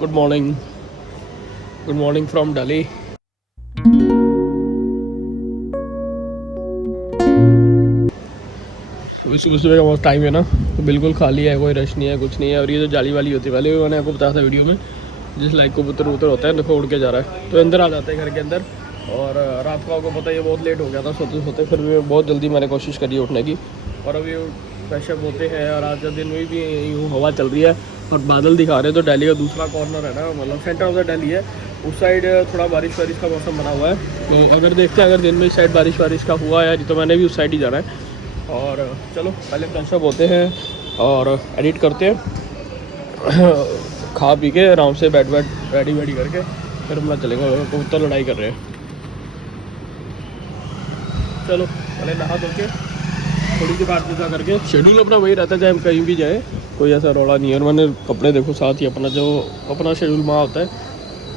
Good morning from Delhi. अभी सुबह सुबह का बहुत टाइम है ना, तो बिल्कुल खाली है, कोई रश नहीं है, कुछ नहीं है। और ये जो जाली वाली होती है, पहले भी मैंने आपको बताया था वीडियो में, जिस लाइक कबूतर होता है देखो उड़ के जा रहा है, तो अंदर आ जाते हैं घर के अंदर। और रात को आपको पता है ये बहुत लेट हो गया था सोते सोते, फिर भी बहुत जल्दी मैंने कोशिश करी उठने की। और अभी फ्रेशअप होते हैं और आज के दिन में भी यूँ हवा चल रही है और बादल दिखा रहे हैं। तो दिल्ली का दूसरा कॉर्नर है ना, मतलब सेंटर ऑफ द दिल्ली है, उस साइड थोड़ा बारिश वारिश का मौसम बना हुआ है। तो अगर देखते हैं अगर दिन में इस साइड बारिश वारिश का हुआ है तो मैंने भी उस साइड ही जाना है। और चलो पहले फ्रेशअप होते हैं और एडिट करते हैं खा पी के आराम से बैठ रेडी करके फिर अपना चलेगा। कबूतर लड़ाई कर रहे हैं। चलो पहले नहा धो के थोड़ी सी बात पूछा करके, शेड्यूल अपना वही रहता है चाहे हम कहीं भी जाए, कोई ऐसा रौला नहीं है। और मैंने कपड़े देखो साथ ही अपना जो अपना शेड्यूल वहाँ होता है,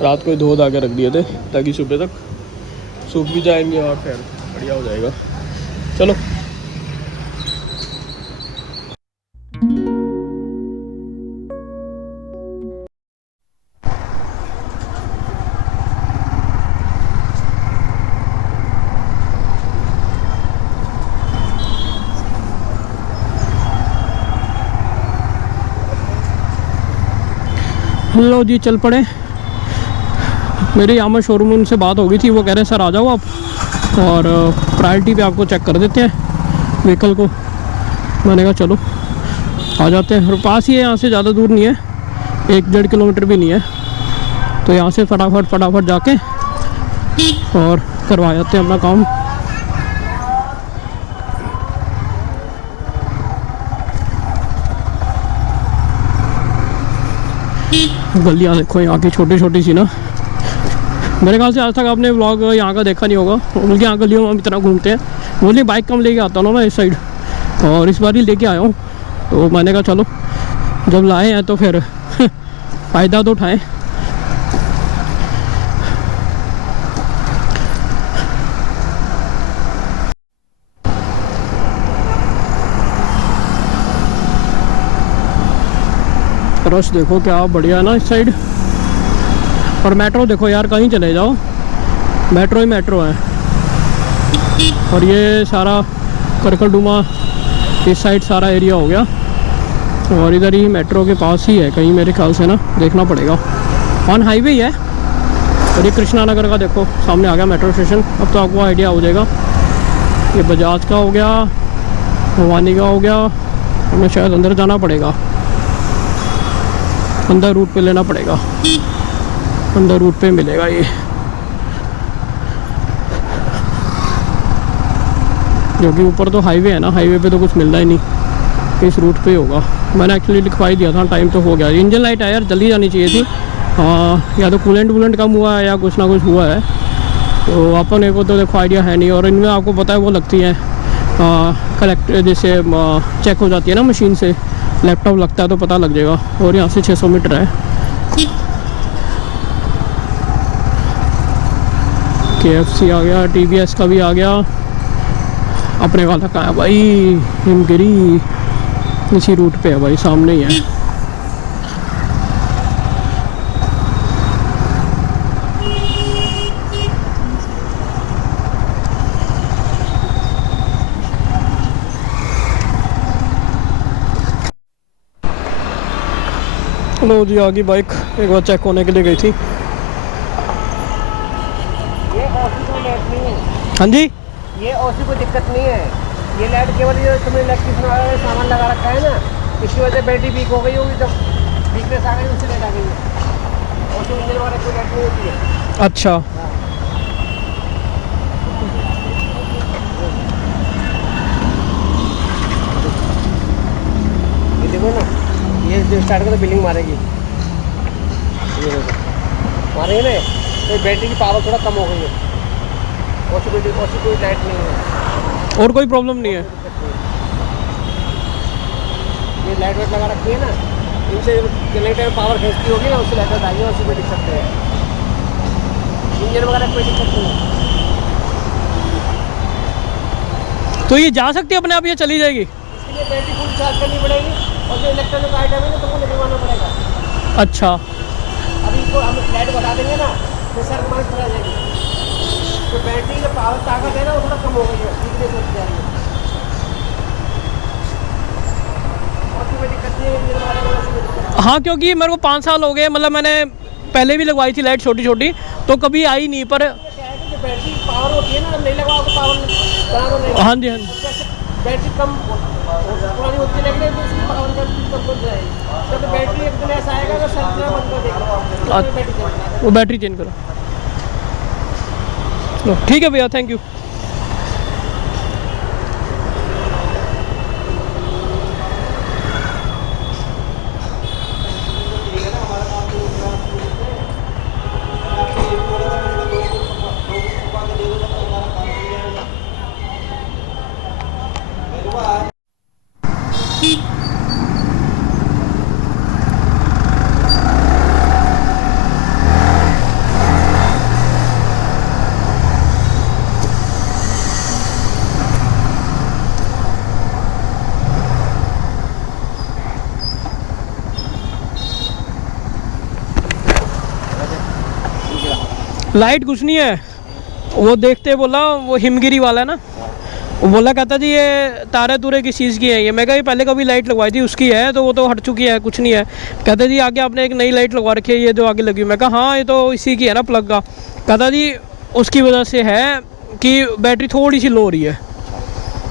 रात को धो धा के रख दिए थे ताकि सुबह तक सूख भी जाएंगे और फिर बढ़िया हो जाएगा। चलो लो जी चल पड़े। मेरे यहाँ में शोरूम उनसे बात हो गई थी, वो कह रहे हैं सर आ जाओ आप और प्रायोरिटी पे आपको चेक कर देते हैं व्हीकल को। मैंने कहा चलो आ जाते हैं, और पास ही है यहाँ से, ज़्यादा दूर नहीं है, 1-1.5 किलोमीटर भी नहीं है। तो यहाँ से फटाफट जाके और करवा जाते हैं अपना काम। गलियाँ देखो यहाँ की छोटी छोटी सी ना, मेरे ख्याल से आज तक आपने व्लॉग यहाँ का देखा नहीं होगा, बल्कि यहाँ गलियों में हम इतना घूमते हैं। बोलिए बाइक कम लेके आता हूँ ना मैं इस साइड, और इस बार ही लेके आया हूँ। तो मैंने कहा चलो जब लाए हैं तो फिर फ़ायदा तो उठाएं। रश देखो क्या बढ़िया है ना इस साइड। और मेट्रो देखो यार, कहीं चले जाओ मेट्रो ही मेट्रो है। और ये सारा करकलडुमा इस साइड सारा एरिया हो गया, और इधर ही मेट्रो के पास ही है कहीं मेरे ख्याल से ना, देखना पड़ेगा। ऑन हाईवे ही है। और ये कृष्णा नगर का देखो सामने आ गया मेट्रो स्टेशन। अब तो आपको आइडिया हो जाएगा। ये बजाज का हो गया, भवानी का हो गया, हमें शायद अंदर जाना पड़ेगा, अंदर रूट पे लेना पड़ेगा, अंदर रूट पे मिलेगा ये। क्योंकि ऊपर तो हाईवे है ना, हाईवे पे तो कुछ मिलता ही नहीं, इस रूट पे होगा। मैंने एक्चुअली लिखवा ही दिया था, टाइम तो हो गया। इंजन लाइट है यार, जल्दी जानी चाहिए थी। या तो कूलेंट कम हुआ है या कुछ ना कुछ हुआ है, तो अपन को तो देखो आइडिया है नहीं। और इनमें आपको पता है वो लगती है कलेक्ट, जैसे चेक हो जाती है ना मशीन से, लैपटॉप लगता है तो पता लग जाएगा। और यहाँ से 600 मीटर है। KFC आ गया, TVS का भी आ गया। अपने वाला कहाँ है भाई? हिमगिरी इसी रूट पे है भाई, सामने ही है। लो जी आ गई बाइक, एक बार चेक होने के लिए गई थी। ये ओसी को लाइट नहीं है। हाँ जी, ये ओसी को दिक्कत नहीं है। ये लाइट केवल ये तुमने इलेक्ट्रिशियन वाला सामान लगा रखा है ना, इसकी वजह से बैटरी वीक हो गई होगी, जब वीकनेस आ गई उससे लाइट आ गई है। ओसी इंजन वाले कोई लाइट नहीं होती है। अच्छा ये देखो ना, ये जो स्टार्ट कर बिलिंग मारेगी, ये देखो मारेगी ना, तो बैटरी की पावर थोड़ा कम हो गई है। ओसी कोई लाइट नहीं है, और कोई प्रॉब्लम नहीं है। ये लाइट वाइट लगा रखी है ना, इनसे चलने टाइम पावर खींचती होगी ना, उससे लाइट आएगी, उससे कोई दिक्कत नहीं है। इंजन वगैरह कोई दिक्कत नहीं है। तो ये जा सकती है अपने आप, ये चली जाएगी? इसके लिए बैटरी फुल चार्ज करनी पड़ेगी, और जो इलेक्ट्रॉनिक आइटम है ना तुमको निकलवाना पड़ेगा। अच्छा हम लाइट बढ़ा देंगे ना तो सर हमारे थोड़ा जाएगी, तो बैटरी का पावर ताकत है ना वो थोड़ा कम हो गई है, वीकनेस होती जा रही है। और कोई दिक्कत नहीं है इंजन वाले वाला से। हाँ, क्योंकि मेरे को 5 साल हो गए, मतलब मैंने पहले भी लगवाई थी लाइट छोटी छोटी, तो कभी आई नहीं। पर क्या है कि जो बैटरी पावर होती है ना, नहीं लगवाओ तो पावर बनाना नहीं, हाँ जी, हाँ जी, बैटरी कम पुरानी होती है लेकिन तो उसकी पावर का कम हो जाएगी। जब बैटरी एक दिन ऐसा आएगा तो सर बंद कर देगा, तो बैटरी चलना है। वो बैटरी चेंज करो। लो, ठीक है भैया, थैंक यू। लाइट कुछ नहीं है, वो देखते बोला वो हिमगिरी वाला है ना, वो बोला कहता जी ये तारे तूरे किस चीज़ की है ये। मैं कहा ये पहले कभी लाइट लगवाई थी उसकी है, तो वो तो हट चुकी है, कुछ नहीं है। कहता जी आगे आपने एक नई लाइट लगवा रखी है, ये जो आगे लगी। मैं कहा हाँ ये तो इसी की है ना, प्लग का। कहता जी उसकी वजह से है कि बैटरी थोड़ी सी लो हो रही है।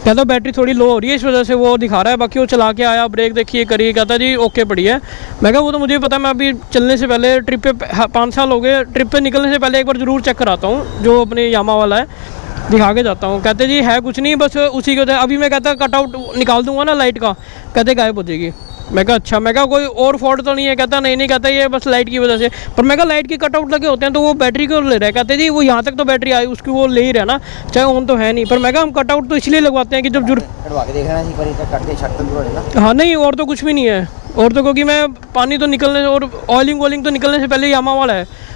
कहता बैटरी थोड़ी लो हो रही है, इस वजह से वो दिखा रहा है। बाकी वो चला के आया, ब्रेक देखिए करिए, कहता जी ओके पड़ी है। मैं कहा वो तो मुझे पता, मैं अभी चलने से पहले ट्रिप पे 5 साल हो गए, ट्रिप पे निकलने से पहले एक बार ज़रूर चेक कराता हूँ, जो अपने यामा वाला है दिखा के जाता हूँ। कहते जी है कुछ नहीं, बस उसी के वजह। अभी मैं कहता कटआउट निकाल दूंगा ना लाइट का, कहते गायब हो जाएगी। मैं कहा अच्छा, मैं कहा कोई और फॉल्ट तो नहीं है? कहता नहीं नहीं, कहता ये बस लाइट की वजह से। पर मैं कहा लाइट के कटआउट लगे होते हैं तो वो बैटरी क्यों ले रहा है? कहते जी वो यहाँ तक तो बैटरी आई उसकी, वो ले ही रहा ना, चाहे ऑन तो है नहीं। पर मैं कहा हम कटआउट तो इसलिए लगवाते हैं कि जब कटवा के देखना नहीं पड़ी, कटते छट तो दूर होगा। हाँ नहीं, और तो कुछ भी नहीं है। और तो क्योंकि मैं पानी तो निकलने और ऑयलिंग वॉलिंग तो निकलने से पहले ही यामा वाला है।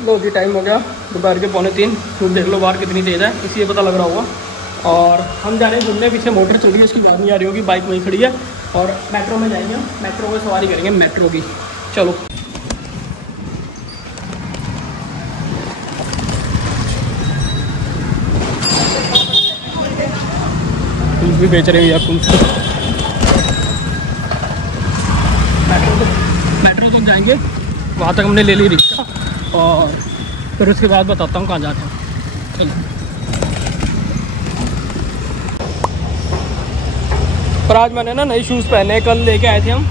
लो जी, टाइम हो गया दोपहर के 2:45। धूप देख लो बाहर कितनी तेज़ है, इसलिए पता लग रहा होगा। और हम जा रहे हैं घूमने, पीछे मोटर चल रही है, उसकी बात नहीं आ रही होगी, बाइक वहीं खड़ी है। और मेट्रो में जाएंगे हम, मेट्रो में सवारी करेंगे मेट्रो की। चलो कुल्फ भी बेच रहे हैं यार, कुल्फ। मेट्रो तक जाएंगे, वहाँ तक हमने ले ली रिक्शा, और फिर उसके बाद बताता हूँ कहाँ जाते हैं। चलो। पर आज मैंने ना नए शूज़ पहने, कल लेके आए थे हम,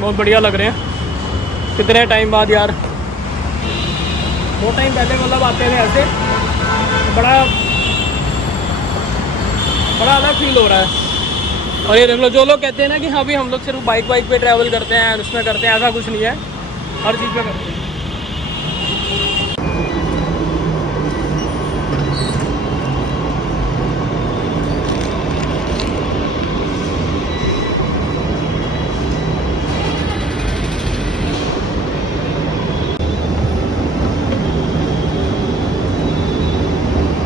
बहुत बढ़िया लग रहे हैं। कितने टाइम बाद यार, बहुत टाइम पहले मतलब आते थे ऐसे, बड़ा अलग फील हो रहा है। और ये देख लो, जो लोग कहते हैं ना कि हाँ भी हम लोग सिर्फ बाइक पे ट्रैवल करते हैं, उसमें करते हैं, ऐसा कुछ नहीं है, हर चीज़ पे करते हैं।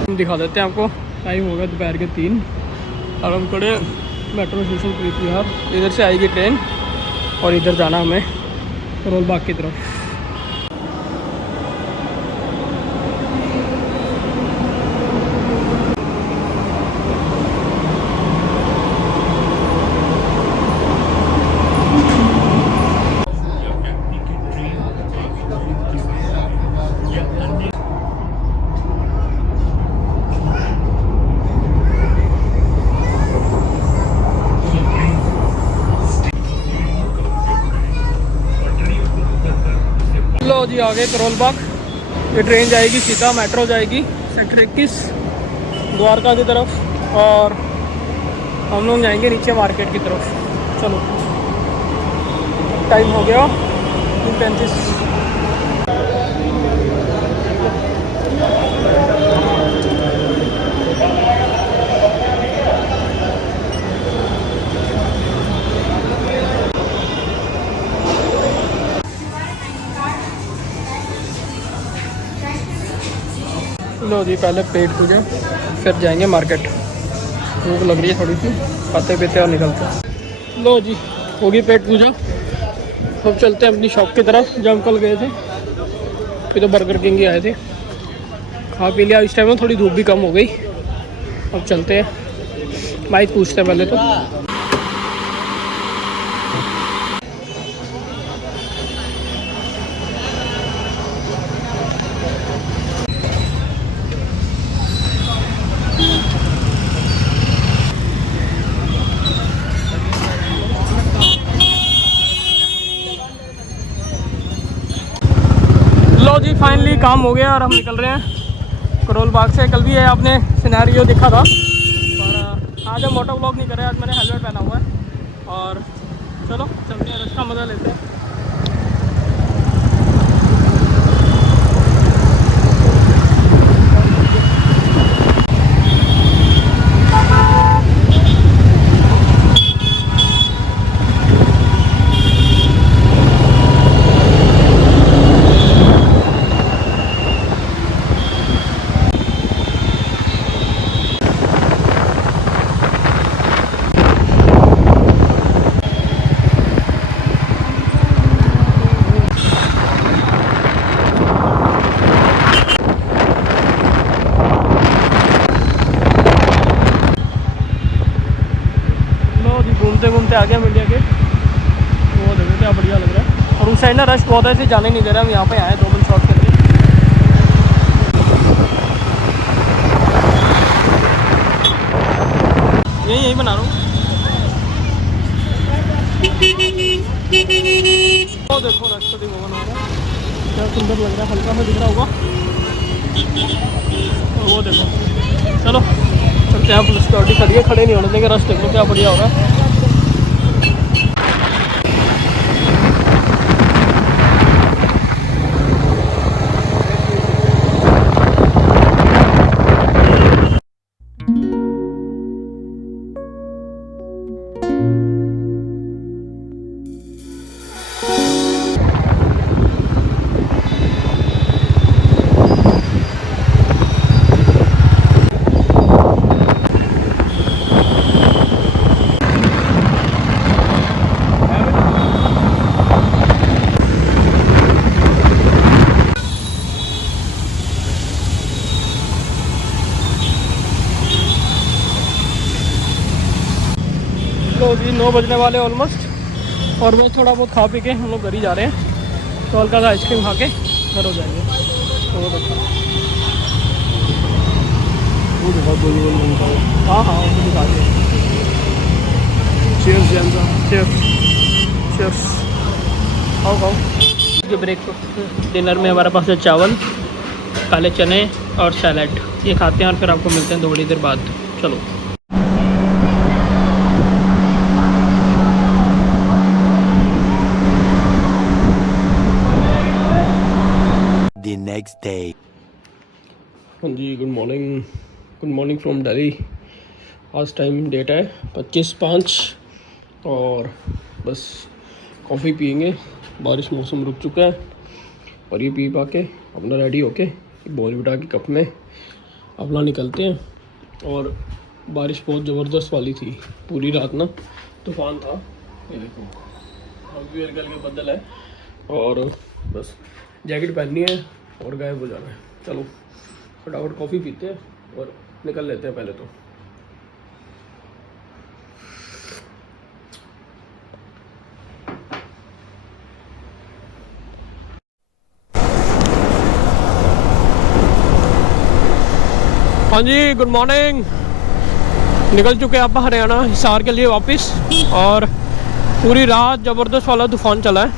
हम दिखा देते हैं आपको, टाइम हो गया दोपहर के 3 और हम खड़े मेट्रो स्टेशन प्रीत विहार। इधर से आएगी ट्रेन और इधर जाना हमें करोल बाग की तरफ। लो जी, आ गए करोल बाग। ये ट्रेन जाएगी सीधा, मेट्रो जाएगी सेक्टर 21 द्वारका की तरफ, और हम लोग जाएंगे नीचे मार्केट की तरफ। चलो, टाइम हो गया 2:35। लो जी, पहले पेट पूजा, फिर जाएंगे मार्केट। भूख लग रही है थोड़ी सी, खाते पीते और निकलते। लो जी, होगी पेट पूजा। अब चलते हैं अपनी शॉप की तरफ, जब हम कल गए थे। फिर तो बर्गर किंग ही आए थे, खा पी लिया। इस टाइम में थोड़ी धूप भी कम हो गई। अब चलते हैं, बाइक पूछते हैं पहले तो। लो जी, फाइनली काम हो गया और हम निकल रहे हैं करोल बाग से। कल भी है आपने सिनेरियो दिखा था, पर आज हम मोटो व्लॉग नहीं कर रहे। आज मैंने हेलमेट पहना हुआ है और चलो चलते हैं, रश का मज़ा लेते हैं। घूमते घूमते आ गया इंडिया गेट। वो देखो क्या बढ़िया लग रहा है। और उस साइड ना रश बहुत है, इसे जाने नहीं दे रहा। हम यहाँ पे आए 2 मिनट शॉट के लिए। यही बना रहा हूँ। वो देखो राष्ट्रपति भवन हो रहा है, क्या सुंदर लग रहा है। हल्का सा दिख रहा होगा। वो देखो, चलो चलते हैं। पुलिस सिक्योरिटी खड़ी है, खड़े नहीं होने देंगे। रश देखो क्या बढ़िया हो रहा है। तो जी 9 बजने वाले ऑलमोस्ट, और मैं थोड़ा बहुत खा पी के हम लोग घर ही जा रहे हैं। तो हल्का सा आइसक्रीम खा के घर हो जाएंगे। तो वो देखो, वो देखो गोल गोल बनता है। हाँ हाँ, वो दिखा दिए। चीयर्स जैनसा, चीयर्स चीयर्स। खाओ खाओ। जो ब्रेकफास्ट डिनर में हमारे पास है चावल, काले चने और सैलड। ये खाते हैं और फिर आपको मिलते हैं थोड़ी देर बाद। चलो। The next day. हाँ जी, गुड मॉर्निंग फ्रॉम दिल्ली। आज टाइम डेट है 25/5 और बस कॉफ़ी पियेंगे। बारिश मौसम रुक चुका है और ये पी पा के अपना रेडी होके बॉर्नविटा के कप में अपना निकलते हैं। और बारिश बहुत ज़बरदस्त वाली थी पूरी रात ना, तूफान था। ये देखो अभी हल्के हल्के बदल है और बस जैकेट पहननी है और गायब हो जाना है। चलो फटाफट कॉफ़ी पीते हैं और निकल लेते हैं पहले तो। हाँ जी, गुड मॉर्निंग। निकल चुके हैं आप हरियाणा हिसार के लिए वापस। और पूरी रात ज़बरदस्त वाला तूफान चला है,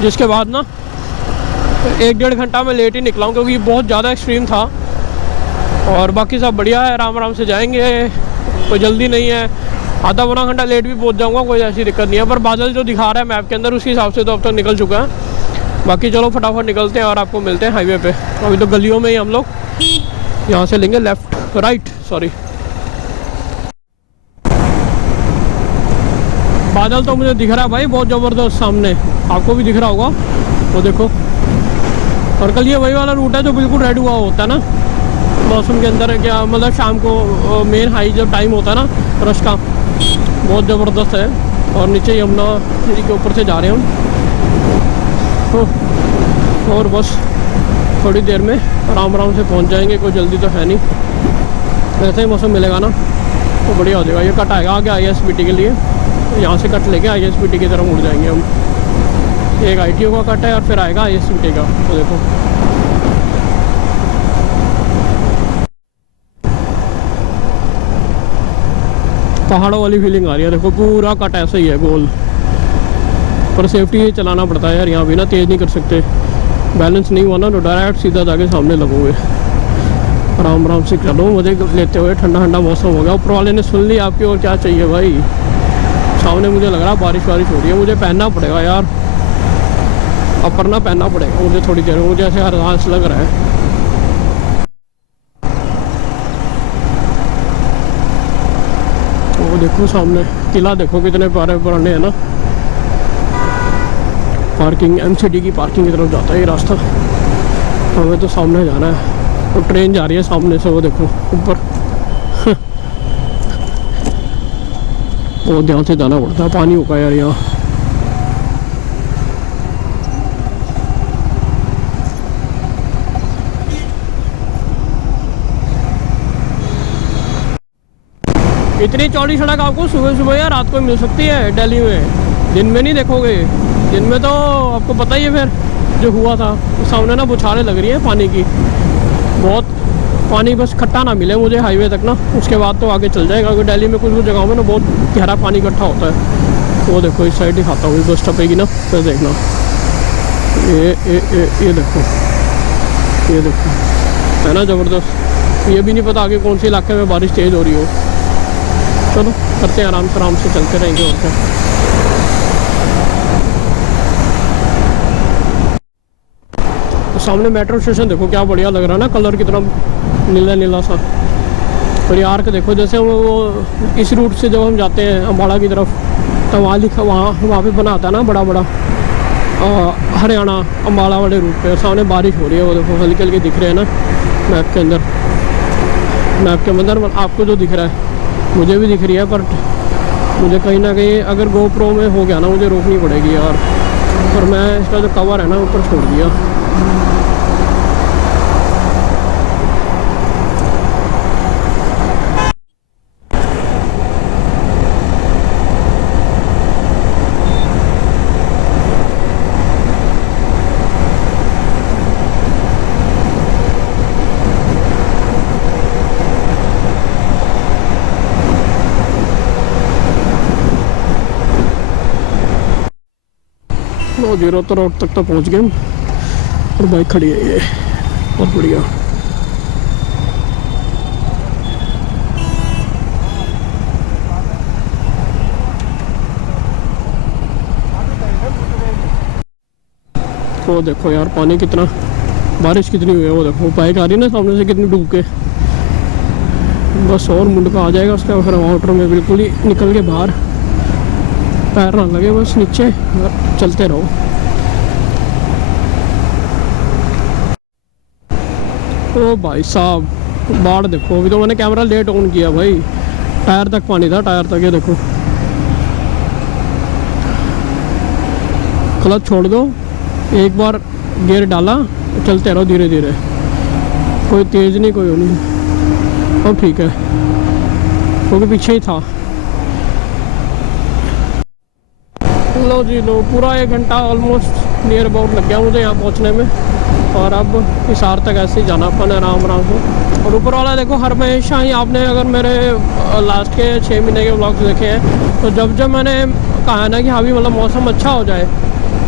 जिसके बाद ना 1-1.5 घंटा में लेट ही निकला हूँ, क्योंकि बहुत ज़्यादा एक्सट्रीम था। और बाकी सब बढ़िया है, आराम आराम से जाएंगे, कोई जल्दी नहीं है। आधा पौना घंटा लेट भी पहुँच जाऊँगा, कोई ऐसी दिक्कत नहीं है। पर बादल जो दिखा रहा है मैप के अंदर, उसी हिसाब से तो अब तक निकल चुका है। बाकी चलो फटाफट निकलते हैं और आपको मिलते हैं हाईवे पे। अभी तो गलियों में ही हम लोग, यहाँ से लेंगे राइट। बादल तो मुझे दिख रहा है भाई बहुत ज़बरदस्त सामने, आपको भी दिख रहा होगा। वो देखो, और कल ये वही वाला रूट है जो बिल्कुल रेड हुआ होता है ना। मौसम के अंदर क्या मतलब शाम को मेन हाई जब टाइम होता है ना रश का, बहुत ज़बरदस्त है। और नीचे यमुना नदी के ऊपर से जा रहे हैं हम, और बस थोड़ी देर में आराम आराम से पहुंच जाएंगे, कोई जल्दी तो है नहीं। ऐसे ही मौसम मिलेगा ना तो बढ़िया हो जाएगा। ये कट आएगा आगे ISBT के लिए, तो यहाँ से कट लेके ISBT की तरफ मुड़ जाएंगे हम। एक ITO का कट है और फिर आएगा ISBT का। तो देखो पहाड़ों वाली फीलिंग आ रही है। देखो पूरा कट ऐसा ही है गोल, पर सेफ्टी चलाना पड़ता है यार, यहाँ भी ना तेज़ नहीं कर सकते। बैलेंस नहीं हुआ ना तो डायरेक्ट सीधा जाके सामने लगोगे। आराम आराम से चलो, मज़े लेते हुए। ठंडा ठंडा मौसम हो गया, ऊपर वाले ने सुन ली आपकी, और क्या चाहिए भाई। सामने मुझे लग रहा है बारिश वारिश हो रही है, मुझे पहनना पड़ेगा यार, अपर ना पहनना पड़ेगा मुझे थोड़ी देर में, मुझे ऐसे हरास लग रहा है। वो देखो सामने किला, देखो कितने प्यारे पुराने हैं ना। पार्किंग MCD की पार्किंग की तरफ जाता है ये रास्ता। हमें तो सामने जाना है, तो ट्रेन जा रही है सामने से, वो देखो ऊपर। बहुत ध्यान से जाना पड़ता है, पानी होगा यार यहाँ। इतनी चौड़ी सड़क आपको सुबह सुबह या रात को मिल सकती है दिल्ली में, दिन में नहीं देखोगे। दिन में तो आपको पता ही है फिर जो हुआ था। सामने ना बुछारें लग रही है पानी की, बहुत पानी, बस खट्टा ना मिले मुझे हाईवे तक ना, उसके बाद तो आगे चल जाएगा। क्योंकि दिल्ली में कुछ जगहों में ना बहुत गहरा पानी इकट्ठा होता है। वो देखो इस साइड दिखाता हूँ, बस टपेगी ना फिर देखना। ये देखो, ये देखो है ना ज़बरदस्त। ये भी नहीं पता आगे कौन से इलाके में बारिश तेज़ हो रही हो। चलो करते हैं आराम से चलते रहेंगे और क्या। तो सामने मेट्रो स्टेशन देखो क्या बढ़िया लग रहा है ना, कलर कितना नीला नीला सा। और ये आर्क देखो, जैसे वो इस रूट से जब हम जाते हैं अम्बाड़ा की तरफ, तो वहाँ लिखा, वहाँ पे बना आता है ना बड़ा बड़ा हरियाणा अम्बाड़ा वाले रूट पे। सामने बारिश हो रही है, वो देखो हल्के हल्के दिख रहे हैं ना मैप के अंदर। मैप के अंदर आपको जो दिख रहा है मुझे भी दिख रही है, पर मुझे कहीं ना कहीं अगर GoPro में हो गया ना मुझे रोकनी पड़ेगी यार। पर मैं इसका जो कवर है ना ऊपर छोड़ दिया। जीरो तो रोड तक तो पहुंच गए हम, और बाइक खड़ी है ये, बहुत बढ़िया। वो देखो यार पानी कितना, बारिश कितनी हुई है। वो देखो बाइक आ रही है ना सामने से कितनी डूब के, बस और मुंड का आ जाएगा उसका, फिर वाटर में बिल्कुल ही निकल के बाहर, पैर ना लगे बस नीचे, चलते रहो। ओ भाई साहब बाढ़ देखो, अभी तो मैंने कैमरा लेट ऑन किया भाई, टायर तक पानी था, टायर तक। ये देखो क्लच छोड़ दो, एक बार गियर डाला, चलते रहो धीरे धीरे, कोई तेज़ नहीं कोई नहीं, अब ठीक है क्योंकि पीछे ही था। लो जी लो, पूरा 1 घंटा ऑलमोस्ट नियर अबाउट लग गया मुझे यहाँ पहुँचने में। और अब हिसार तक ऐसे ही जाना अपन आराम आराम से। और ऊपर वाला देखो, हर हमेशा ही आपने अगर मेरे लास्ट के 6 महीने के व्लॉग्स देखे हैं तो जब जब मैंने कहा ना कि हाँ भी मतलब मौसम अच्छा हो जाए,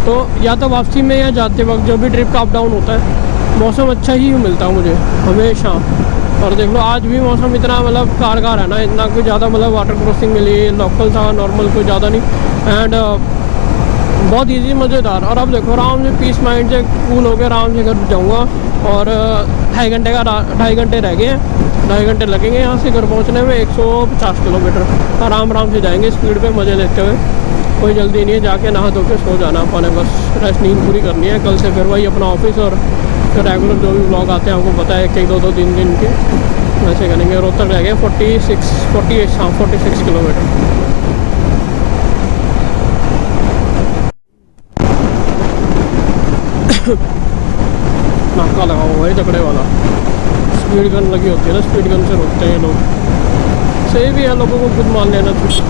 तो या तो वापसी में या जाते वक्त जो भी ट्रिप का अप डाउन होता है मौसम अच्छा ही मिलता है मुझे हमेशा। और देख लो आज भी मौसम इतना मतलब कारगर है ना, इतना कोई ज़्यादा मतलब वाटर क्रॉसिंग मिली, लोकल था, नॉर्मल कोई ज़्यादा नहीं, एंड बहुत इजी मज़ेदार। और अब देखो आराम से पीस माइंड से कूल हो गया, आराम से घर जाऊँगा। और 2.5 घंटे का 2.5 घंटे रह गए हैं, 2.5 घंटे लगेंगे यहाँ से घर पहुँचने में। 150 किलोमीटर आराम आराम से जाएंगे, स्पीड पे मज़े लेते हुए, कोई जल्दी नहीं है। जाके नहा धो के सो जाना अपन है, बस रेस्ट नींद पूरी करनी है। कल से फिर वही अपना ऑफिस और तो रेगुलर जो भी ब्लॉग आते हैं आपको पता है, एक 2-2 दिन के वैसे करेंगे। रोहतक रह गए 46 किलोमीटर। नाका लगा हुआ है तकड़े वाला, स्पीड गन लगी होती है ना, स्पीड गन से रोकते हैं लोग। सही भी है, लोगों को खुद मान लेना चाहिए,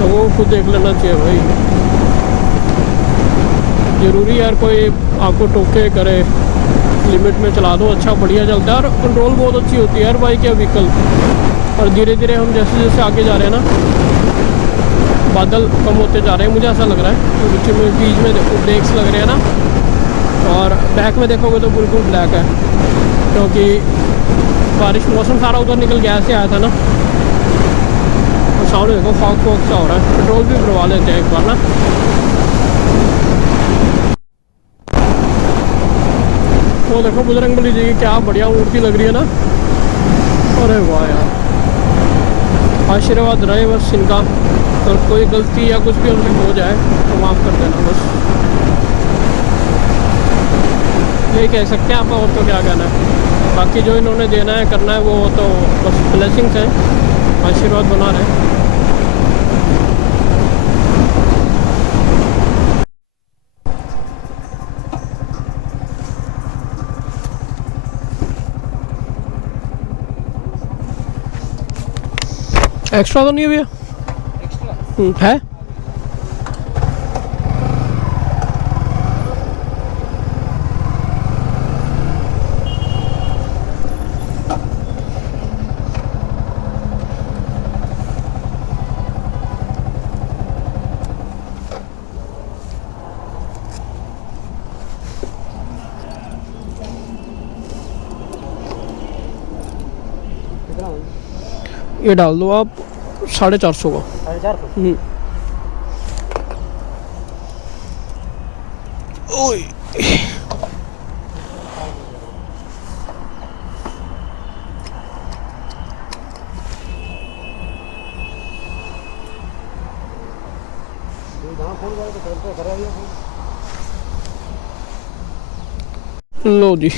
लोगों को खुद देख लेना चाहिए भाई। ज़रूरी यार कोई आपको टोके करे, लिमिट में चला दो, अच्छा बढ़िया चलता है और कंट्रोल बहुत अच्छी होती है यार बाइक या व्हीकल। और धीरे धीरे हम जैसे जैसे आगे जा रहे हैं ना, बादल कम होते जा रहे हैं, मुझे ऐसा लग रहा है। तो बीच में देखो ब्रेक्स लग रहे हैं ना, और बैक में देखोगे तो बिल्कुल ब्लैक है, क्योंकि बारिश मौसम सारा उधर निकल गया, ऐसे आया था ना। और सामने देखो फॉग सा हो रहा है। पेट्रोल भी भरवा लेते हैं एक बार ना। वो देखो बजरंगबली जी की क्या बढ़िया मूर्ति लग रही है ना। अरे वाह यार, आशीर्वाद रहे बस इनका। और कोई गलती या कुछ भी उनसे हो जाए तो माफ़ कर देना बस, यही कह सकते हैं आप। और तो क्या कहना है, बाकी जो इन्होंने देना है करना है वो तो बस ब्लेसिंग्स हैं, आशीर्वाद बना रहे। एक्स्ट्रा तो नहीं है भैया? है। ये डाल दो आप 450 का। 450? ओए लो जी,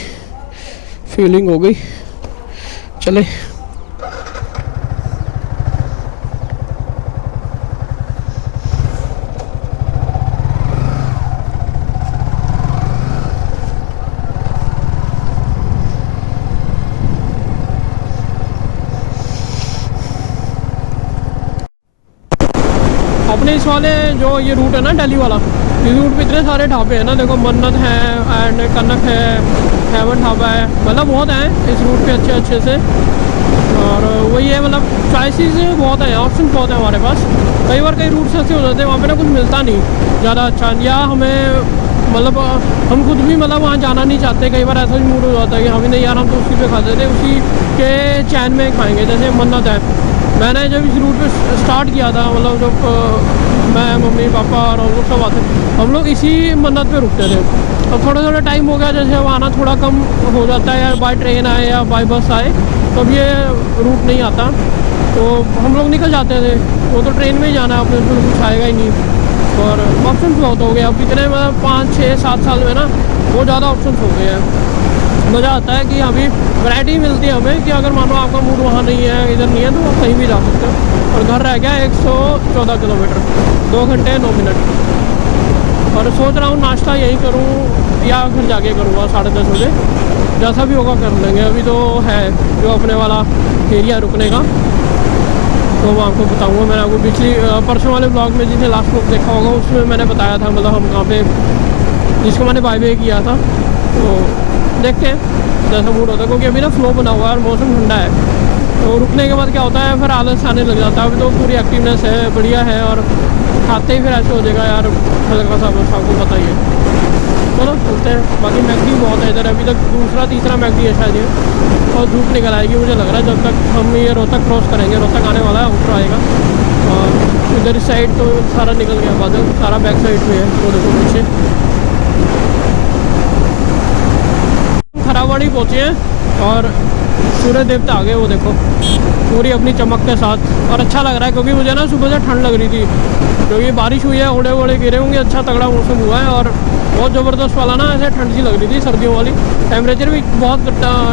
फीलिंग हो गई, चले। अपने इस वाले जो ये रूट है ना दिल्ली वाला, इस रूट पे इतने सारे ढाबे हैं ना। देखो मन्नत है एंड कनक है, हेवन ढाबा है, मतलब बहुत हैं इस रूट पे अच्छे अच्छे से। और वही है, मतलब चॉइसेस बहुत हैं, ऑप्शन बहुत हैं हमारे पास। कई बार कई रूट्स ऐसे हो जाते हैं वहाँ पे ना कुछ मिलता नहीं ज़्यादा अच्छा, या हमें मतलब हम खुद भी मतलब वहाँ जाना नहीं चाहते। कई बार ऐसा भी मूड हो जाता है कि हम नहीं यार, हम तो उसी पे खाते थे, उसी के चैन में खाएँगे। जैसे मन्नत है, मैंने जब इस रूट पे स्टार्ट किया था, मतलब जब मैं मम्मी पापा और हम लोग सब आते, हम लोग इसी मन्नत पे रुकते थे। अब थोड़ा थोड़ा टाइम हो गया, जैसे अब आना थोड़ा कम हो जाता है, या बाय ट्रेन आए या बाय बस आए, तब ये रूट नहीं आता, तो हम लोग निकल जाते थे। वो तो ट्रेन में ही जाना है, अपने उसमें कुछ आएगा ही नहीं। और ऑप्शन बहुत हो गए अब, इतने मतलब 5, 6, 7 साल में ना बहुत ज़्यादा ऑप्शन हो गए हैं। मज़ा आता है कि अभी वैरायटी मिलती है हमें, कि अगर मानो आपका मूड वहाँ नहीं है, इधर नहीं है, तो आप कहीं भी जा सकते हो। और घर रह गया 114 किलोमीटर, 2 घंटे 9 मिनट। और सोच रहा हूँ नाश्ता यहीं करूँ या घर जाके करूँगा 10:30 बजे, जैसा भी होगा कर लेंगे। अभी तो है जो अपने वाला एरिया रुकने का, तो मैं आपको बताऊँगा। मैंने आपको पिछली परसों वाले ब्लॉग में जिसे लास्ट ब्लॉग देखा होगा, उसमें मैंने बताया था मतलब हम कहाँ पे, जिसको मैंने बाय वे किया था। तो देखते हैं जैसा मूड होता है, क्योंकि अभी ना फ्लो बना हुआ है और मौसम ठंडा है, तो रुकने के बाद क्या होता है फिर आलस आने लग जाता है। अभी तो पूरी एक्टिवनेस है, बढ़िया है, और खाते ही फिर ऐसे हो जाएगा यार हल्का सा, बस आपको पता ही है। चलो चलते हैं। बाकी मैगडी बहुत है इधर, अभी तक दूसरा तीसरा मैगडी है शायद ये, और धूप निकल आएगी मुझे लग रहा है जब तक हम ये रोहतक क्रॉस करेंगे। रोहतक आने वाला है, आउटर आएगा, और इधर इस साइड तो सारा निकल गया बादल, सारा बैक साइड में है, वो देखो पीछे। खराबाड़ी पहुँचे हैं और सूर्य देवता आ गए, वो देखो पूरी अपनी चमक के साथ। और अच्छा लग रहा है, क्योंकि मुझे ना सुबह से ठंड लग रही थी, क्योंकि बारिश हुई है, ओले ओले गिरे होंगे, अच्छा तगड़ा मौसम हुआ है। और बहुत ज़बरदस्त वाला ना, ऐसे ठंड सी लग रही थी सर्दियों वाली। टेम्परेचर भी बहुत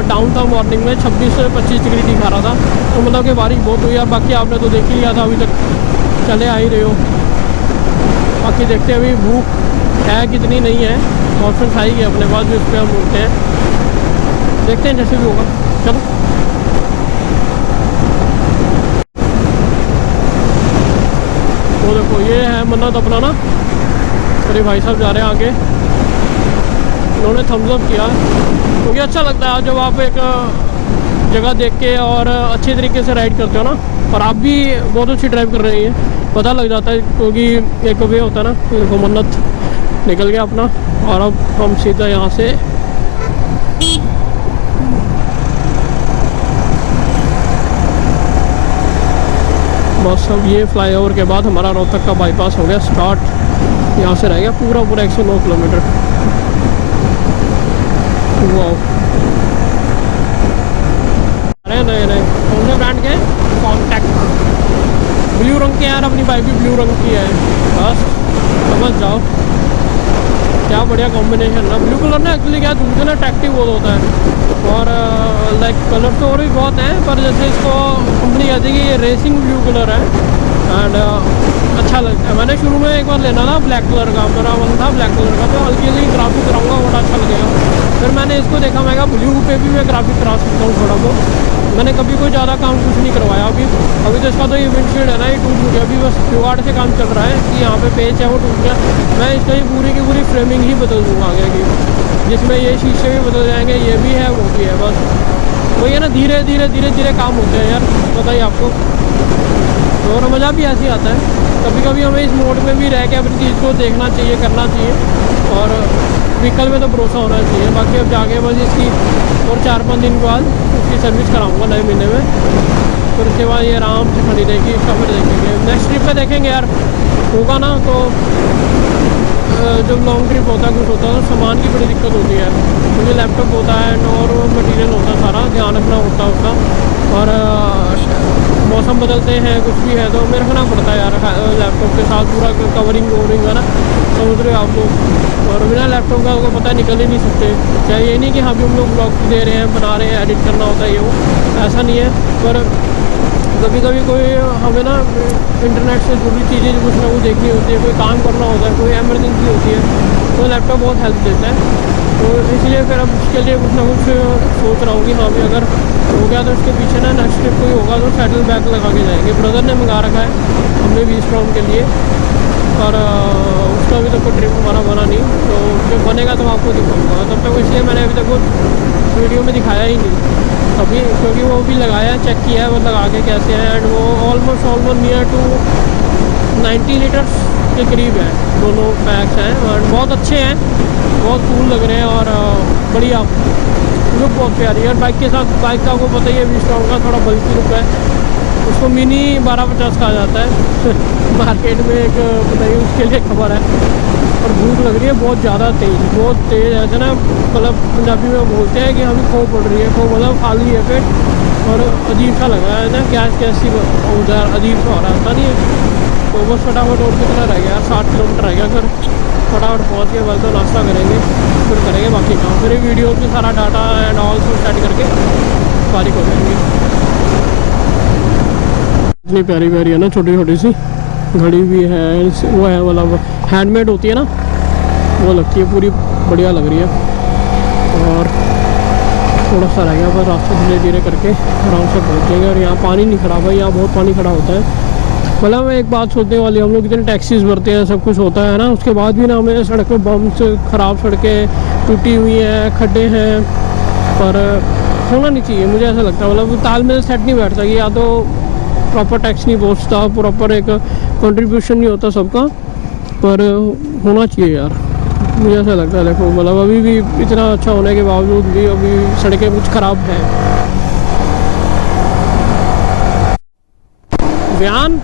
डाउन था, मॉर्निंग में 26 से 25 डिग्री दिखा रहा था। तो मतलब कि बारिश बहुत हुई। और बाकी आपने तो देख ही लिया था, अभी तक चले आ ही रहे हो। बाकी देखते हैं अभी भूख है कितनी नहीं है, ऑप्शन आई गया अपने पास भी, उस पर हम उठते हैं, देखते हैं जैसे भी होगा। चलो वो देखो ये है मन्नत अपना ना, मेरे भाई साहब जा रहे हैं आगे, उन्होंने थम्स अप किया क्योंकि अच्छा लगता है जब आप एक जगह देख के और अच्छे तरीके से राइड करते हो ना। और आप भी बहुत अच्छी ड्राइव कर रही हैं, पता लग जाता है, क्योंकि एक वे होता है ना। देखो मन्नत निकल गया अपना, और अब हम सीधा यहाँ से बस अब ये फ्लाईओवर के बाद हमारा रोहतक का बाईपास हो गया स्टार्ट। यहाँ से रह गया पूरा 109 किलोमीटर। वाह, अरे नए नए कौन से ब्रांड के? कॉन्टैक्ट ब्लू रंग के यार, अपनी बाइक भी ब्लू रंग की है, बस समझ जाओ क्या बढ़िया कॉम्बिनेशन ना। ब्लू कलर ना एक्चुअली क्या दूसरे ना अट्रैक्टिव बहुत होता है, और लाइक कलर तो और भी बहुत हैं, पर जैसे इसको कंपनी कहती है कि ये रेसिंग ब्लू कलर है एंड अच्छा लगता है। मैंने शुरू में एक बार लेना था ब्लैक कलर का, मेरा मन था ब्लैक कलर का, तो हल्की हल्की ग्राफिक कराऊंगा, बड़ा अच्छा लगेगा। फिर मैंने इसको देखा, मैं कहा ब्लू पे भी मैं ग्राफिक करा सकता हूँ थोड़ा बहुत। मैंने कभी कोई ज़्यादा काम कुछ नहीं करवाया अभी तो इसका तो ये विंडशील्ड है ना, ये टूट गया। अभी बस जुगाड़ से काम चल रहा है कि यहाँ पे पेच है वो टूट गया। मैं इसका ये पूरी की पूरी फ्रेमिंग ही बदल दूँगा आगे की, जिसमें ये शीशे भी बदल जाएंगे, ये भी है वो भी है। बस वही है ना, धीरे धीरे धीरे धीरे काम होते हैं यार, पता ही आपको। और मज़ा भी ऐसे ही आता है। कभी कभी हमें इस मोड में भी रह के अपनी चीज़ को देखना चाहिए, करना चाहिए, और व्हीकल में तो भरोसा होना चाहिए। बाकी अब जाके बस इसकी और 4-5 दिन बाद इसकी सर्विस कराऊंगा नए महीने में, फिर उसके बाद ये आराम से खड़ी रहेगी। इसका फिर देखेंगे नेक्स्ट ट्रिप पे, देखेंगे यार होगा ना। तो जब लॉन्ग ट्रिप होता है कुछ होता है तो सामान की बड़ी दिक्कत होती है, क्योंकि लैपटॉप होता है और मटेरियल होता है, सारा ध्यान रखना होता है उसका। और मौसम बदलते हैं, कुछ भी है तो मेरे रखना पड़ता है यार लैपटॉप के साथ पूरा कवरिंग ववरिंग है ना, समझ रहे हो आप लोग। और बिना लैपटॉप का आपको पता निकल ही नहीं सकते। चाहे ये नहीं कि हाँ भी हम लोग ब्लॉग दे रहे हैं, बना रहे हैं, एडिट करना होता है, ये वो ऐसा नहीं है। पर कभी कभी कोई हमें ना इंटरनेट से जुड़ी चीज़ें जो कुछ ना कुछ देखनी होती है, कोई काम करना होता है, कोई एमरजेंसी होती है, तो लैपटॉप बहुत हेल्प देता है। तो इसलिए फिर अब उसके लिए कुछ ना कुछ सोच रहा हूँ कि हाँ भी अगर हो गया तो उसके पीछे ना नेक्स्ट ट्रिप कोई होगा तो सैडल बैग लगा के जाएंगे। ब्रदर ने मंगा रखा है हमने 20 राउंड के लिए, और उसका अभी तक कोई ट्रिप हमारा बना नहीं, तो जब बनेगा तो आपको दिखाऊंगा। तब तक इसलिए मैंने अभी तक वो वीडियो में दिखाया ही नहीं अभी, क्योंकि वो भी लगाया, चेक किया है वो लगा के कैसे है। एंड वो ऑलमोस्ट नियर टू 90 लीटर्स के करीब है, दोनों पैक्स हैं और बहुत अच्छे हैं, बहुत कूल लग रहे हैं और बढ़िया लुक बहुत प्यारी है। और बाइक के साथ बाइक का आपको पता ही है 20 राउंड का थोड़ा बल्कि लुक है, उसको मिनी 1250 कहा जाता है मार्केट में एक बताइए उसके लिए खबर है। और भूख लग रही है बहुत ज़्यादा बहुत तेज़ ऐसे ना, मतलब पंजाबी में बोलते हैं कि हमें खो पड़ रही है, खो मतलब खाली है पेट, और अजीब सा लग रहा है ना, गैस सी उधर अजीब सा हो रहा है, नहीं है। तो बस फटाफट और कितना रह गया, 60 किलोमीटर रह गया, फिर फटाफट पहुँच के बस तो नाश्ता करेंगे, फिर करेंगे बाकी काम। फिर वीडियो में सारा डाटा एंड ऑल सब सेट करके फारिग हो जाएंगे। इतनी प्यारी प्यारी है ना, छोटी छोटी सी घड़ी भी है, वो है मतलब हैंडमेड होती है ना, वो लगती है पूरी बढ़िया लग रही है। और थोड़ा सा रह गया, बस रास्ते धीरे धीरे करके आराम से पहुँच जाएंगे। और यहाँ पानी नहीं खड़ा भाई, यहाँ बहुत पानी खड़ा होता है। मतलब एक बात सोचने वाली, हम लोग इतने टैक्सीज भरते हैं, सब कुछ होता है ना, उसके बाद भी ना हमें सड़क पे बम्स, ख़राब सड़कें टूटी हुई हैं, खड्डे हैं, पर होना नहीं चाहिए मुझे ऐसा लगता है। मतलब तालमेल सेट नहीं बैठता कि या तो प्रॉपर टैक्स नहीं पहुँचता, प्रॉपर एक कंट्रीब्यूशन नहीं होता सबका, पर होना चाहिए यार, मुझे ऐसा लगता है। देखो मतलब अभी भी इतना अच्छा होने के बावजूद भी अभी सड़कें कुछ ख़राब हैं। बयान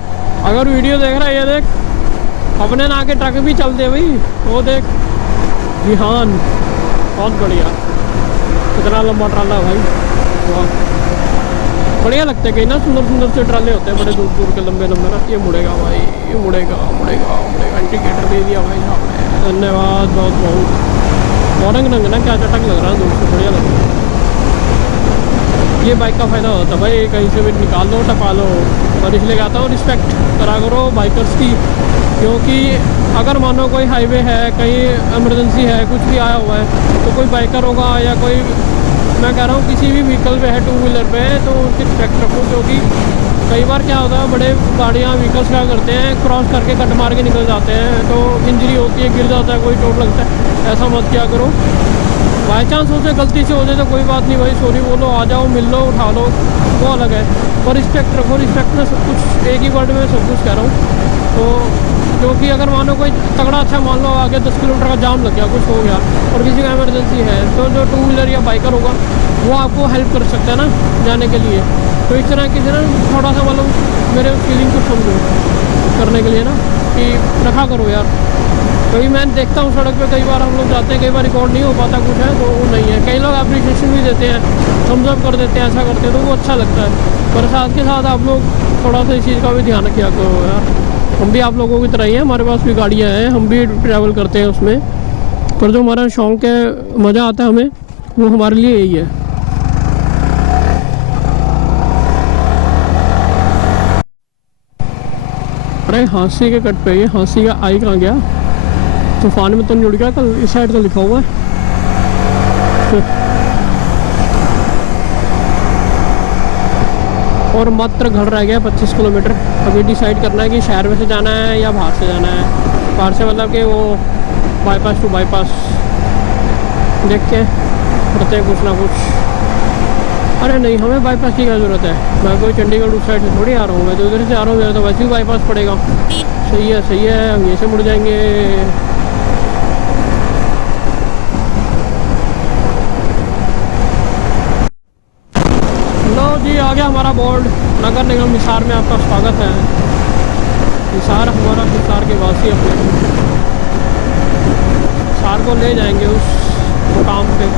अगर वीडियो देख रहा है, ये देख अपने ना के ट्रक भी चलते भाई, वो देख बिहान, बहुत बढ़िया, कितना लंबा ट्राला भाई, वाह बढ़िया लगते हैं। कहीं ना सुंदर सुंदर से ट्राले होते हैं, बड़े दूर दूर के लंबे लंबे ना। ये मुड़ेगा भाई, ये मुड़ेगा मुड़ेगा मुड़ेगा, इंडिकेटर दे दिया भाई साहब ने। धन्यवाद बहुत बहुत। ऑरेंज रंग ना क्या चटक लग रहा है, दोस्तों बढ़िया लग रहा है। ये बाइक का फ़ायदा होता है भाई, कहीं से भी निकाल लो टपा लो। और इसलिए कहता हूँ रिस्पेक्ट करा करो बाइकर्स की, क्योंकि अगर मानो कोई हाईवे है, कहीं इमरजेंसी है, कुछ भी आया हुआ है, तो कोई बाइकर होगा या कोई, मैं कह रहा हूँ किसी भी व्हीकल पे है, टू व्हीलर पे है, तो उसकी रिस्पेक्ट रखो। क्योंकि कई बार क्या होता है, बड़े गाड़ियाँ व्हीकल्स क्या करते हैं, क्रॉस करके कट मार के निकल जाते हैं, तो इंजरी होती है, गिर जाता है, कोई चोट लगता है। ऐसा मत किया करो। बाई चांस हो जाए, गलती से हो जाए तो कोई बात नहीं भाई, सॉरी बोलो, आ जाओ, मिल लो, उठा लो, वो अलग है। पर रिस्पेक्ट रखो। रिस्पेक्ट में सब कुछ, एक ही वर्ड में सब कुछ कह रहा हूँ। तो क्योंकि अगर मानो कोई तगड़ा अच्छा, मान लो आगे 10 किलोमीटर का जाम लग गया, कुछ हो गया और किसी का इमरजेंसी है, तो जो टू व्हीलर या बाइकर होगा वो आपको हेल्प कर सकता है ना जाने के लिए। तो इस तरह किसी ना थोड़ा सा मतलब मेरे फीलिंग को समझो करने के लिए ना, कि रखा करो यार। कभी मैं देखता हूँ सड़क पे, कई बार हम लोग जाते हैं, कई बार रिकॉर्ड नहीं हो पाता, कुछ है तो वो नहीं है। कई लोग अप्रिशिएशन भी देते हैं, थम्स अप कर देते हैं, ऐसा करते हैं, तो वो अच्छा लगता है। पर साथ के साथ आप लोग थोड़ा सा इस चीज़ का भी ध्यान रखिया करो यार। हम भी आप लोगों की तरह ही हैं, हमारे पास भी गाड़ियाँ हैं, हम भी ट्रैवल करते हैं उसमें। पर जो हमारा शौक़ है, मज़ा आता है हमें, वो हमारे लिए यही है। अरे हाँसी के कट पे, ये हाँसी का आई कहाँ गया? तूफान में तो नहीं उड़ गया कल? इस साइड तो लिखा हुआ है। और मात्र घर रह गया 25 किलोमीटर। अभी डिसाइड करना है कि शहर में से जाना है या बाहर से जाना है। बाहर से मतलब कि वो बाईपास टू बाईपास देख के करते हैं कुछ ना कुछ। अरे नहीं, हमें बाईपास की क्या ज़रूरत है? मैं कोई चंडीगढ़ उस साइड से थोड़ी आ रहा हूँ, मैं तो उधर से आ रहा हूँ, मेरा तो वैसे ही बाईपास पड़ेगा। सही है सही है, हम ये से मुड़ जाएंगे। लो जी, आ गया हमारा बोर्ड। नगर निगम हिसार में आपका स्वागत है। हिसार हमारा, हिसार के वासी अपने हिसार को ले जाएंगे उस मुकाम पे।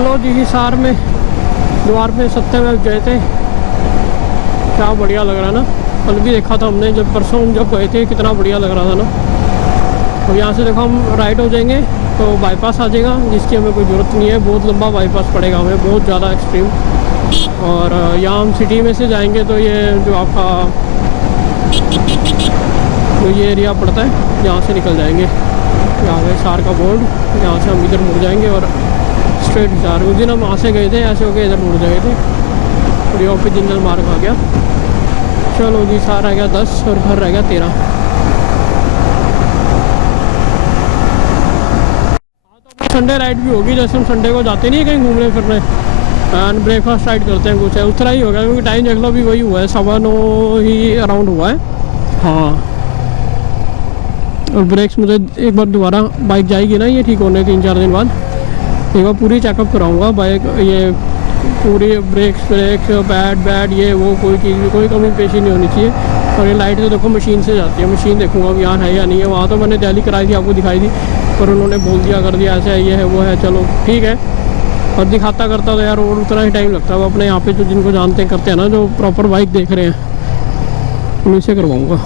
लो जी, हिसार में द्वार पे सत्यमेव जयते, क्या बढ़िया लग रहा है ना। कल भी देखा था हमने, जब परसों जब गए थे, कितना बढ़िया लग रहा था ना। अब यहाँ से देखो हम राइट हो जाएंगे तो बाईपास आ जाएगा, जिसकी हमें कोई ज़रूरत नहीं है। बहुत लंबा बाईपास पड़ेगा हमें, बहुत ज़्यादा एक्सट्रीम। और यहाँ हम सिटी में से जाएंगे तो ये जो आपका जो ये एरिया पड़ता है, यहाँ से निकल जाएंगे। यहाँ पे हिसार का बोर्ड, यहाँ से हम इधर मुड़ जाएंगे और स्ट्रेट हिसार। उस दिन हम वहाँ से गए थे, ऐसे होके इधर मुड़ गए थे और यहाँ पे जनरल मार्ग आ गया। चलो जी, हिसार आ गया 10 और घर रह गया 13। संडे राइड भी होगी, जैसे हम संडे को जाते नहीं है कहीं घूमने फिरने, एंड ब्रेकफास्ट राइड करते हैं, कुछ है उस तरह ही होगा। क्योंकि टाइम देख लो अभी वही हुआ है, 9:15 ही अराउंड हुआ है। हाँ, और ब्रेक्स मुझे एक बार दोबारा बाइक जाएगी ना ये ठीक होने 3-4 दिन बाद, एक बार पूरी चेकअप कराऊंगा बाइक, ये पूरी ब्रेक्स बैड ये वो, कोई चीज़ भी, कोई कमी पेशी नहीं होनी चाहिए। और ये लाइट तो देखो मशीन से जाती है, मशीन देखूंगा अब यहाँ है या नहीं है। वहाँ तो मैंने दिल्ली कराई थी, आपको दिखाई थी, पर उन्होंने बोल दिया कर दिया ऐसा है, ये है वो है, चलो ठीक है। और दिखाता करता तो यार और उतना ही टाइम लगता है। वो अपने यहाँ पे जो जिनको जानते हैं करते हैं ना, जो प्रॉपर बाइक देख रहे हैं, उन्हीं से करवाऊँगा।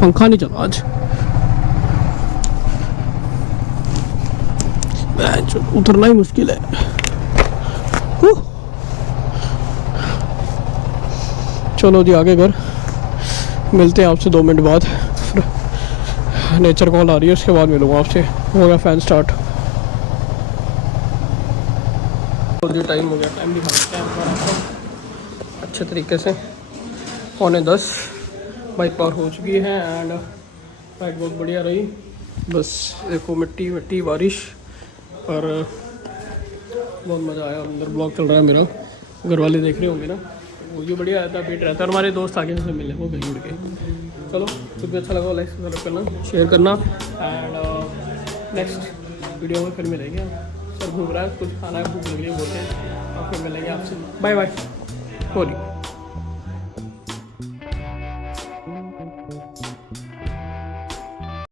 पंखा नहीं चला आज, उतरना ही मुश्किल है। चलो जी, आगे घर मिलते हैं आपसे 2 मिनट बाद। नेचर कॉल आ रही है, उसके बाद मिलूंगा आपसे। हो गया फैन स्टार्ट। जो टाइम हो गया, टाइम दिखा देते हैं आपको अच्छे तरीके से। 9:45 बाइक पार हो चुकी है एंड बाइक बहुत बढ़िया रही। बस देखो मिट्टी मिट्टी बारिश और बहुत मज़ा आया। अंदर ब्लॉग चल रहा है मेरा, घर वाले देख रहे होंगे ना। वो जो बढ़िया रहता है पीट रहता है और हमारे दोस्त आगे से मिले वो कहीं उड़ के। चलो कुछ भी अच्छा लगा लाइक सब्सक्राइब करना, शेयर करना एंड नेक्स्ट वीडियो में फिर मिलेंगे। सर घूम रहा है, कुछ खाना है, भूख लग रही है बोलते हैं, और फिर मिलेंगे आपसे। Bye bye. होली।